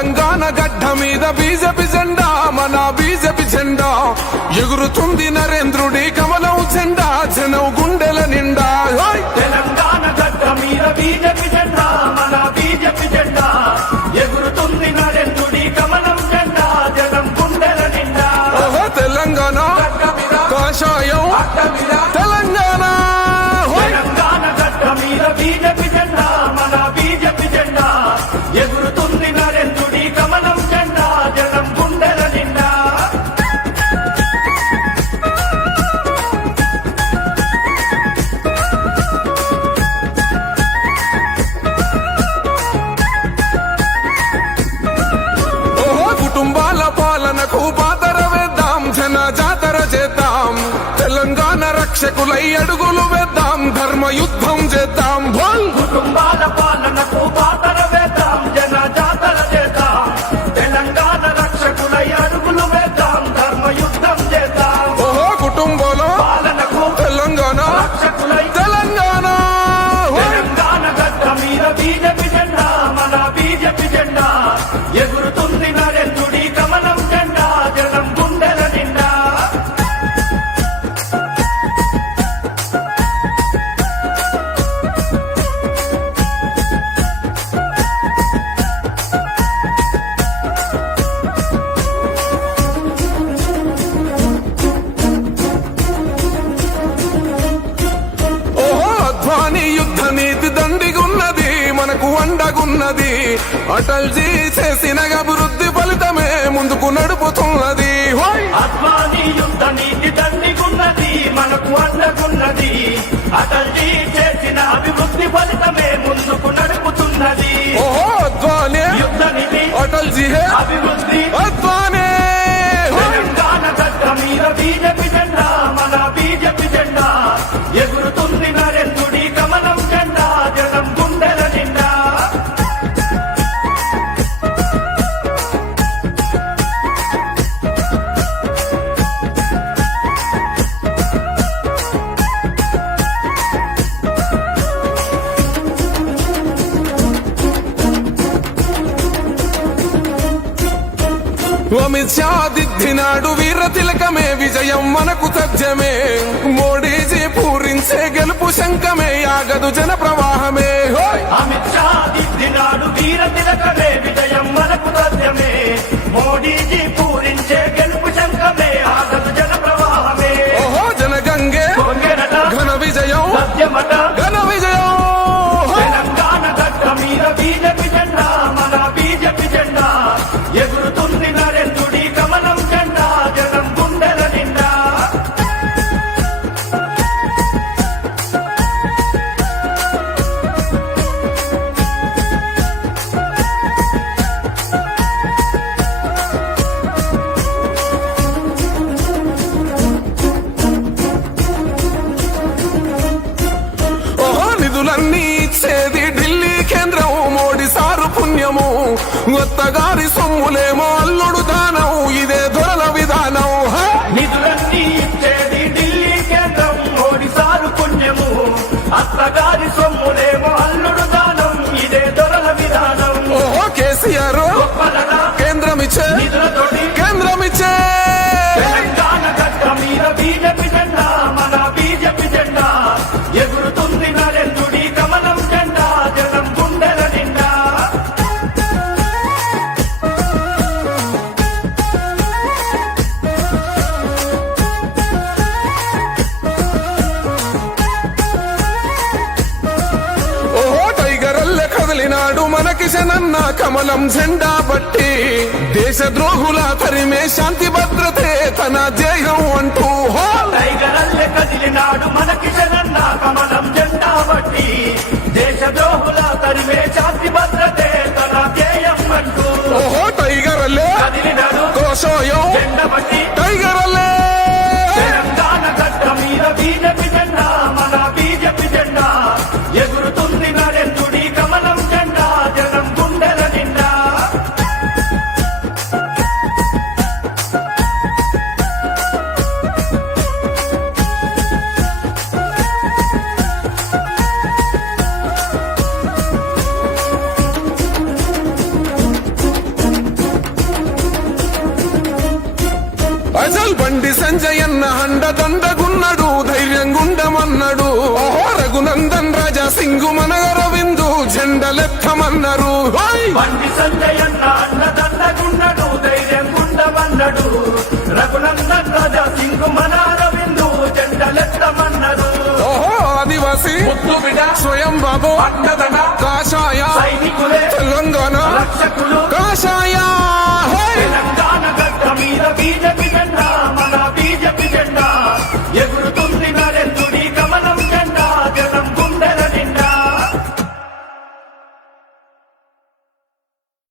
తెలంగాణ గడ్డ మీద బీజపి జెండా మన బీజపి జెండా ఎగురుతుంది నరేంద్రుడు తెలంగాణ రక్షకులై అడుగులు వేద్దాం ధర్మ యుద్ధం చేద్దాం. కుటుంబాల పాలనకు బాధ అండగున్నది అటల్జీ చేసిన అభివృద్ధి ఫలితమే ముందుకు నడుపుతున్నది. సాధిద్దినాడు వీర తిలకమే విజయం మనకు తథ్యమే. మోడీజీ పూరించే గెలుపు శంకమే యాగదు జన ప్రవాహమే. అమిత్ షా దిద్దినాడు వీర తిలకమే ఒత్తగారి సొమ్ములేమో అల్లుడు. చేసనన్న కమలం జెండా బట్టి దేశ ద్రోహుల తరిమే శాంతి భద్రతే తన జయం అంటూ కదిలినాడు మనకి జనన్న కమలం సంజయన్న హండ దండగున్నడు ధైర్యం గుండమన్నడు. రాజా రఘునందన్ రాజా సింగు మన రవిందు జెండలెత్తమన్నారు స్వయం బాబు కాషాయ తెలంగాణ కాషాయ తెలంగాణ మీద జెండా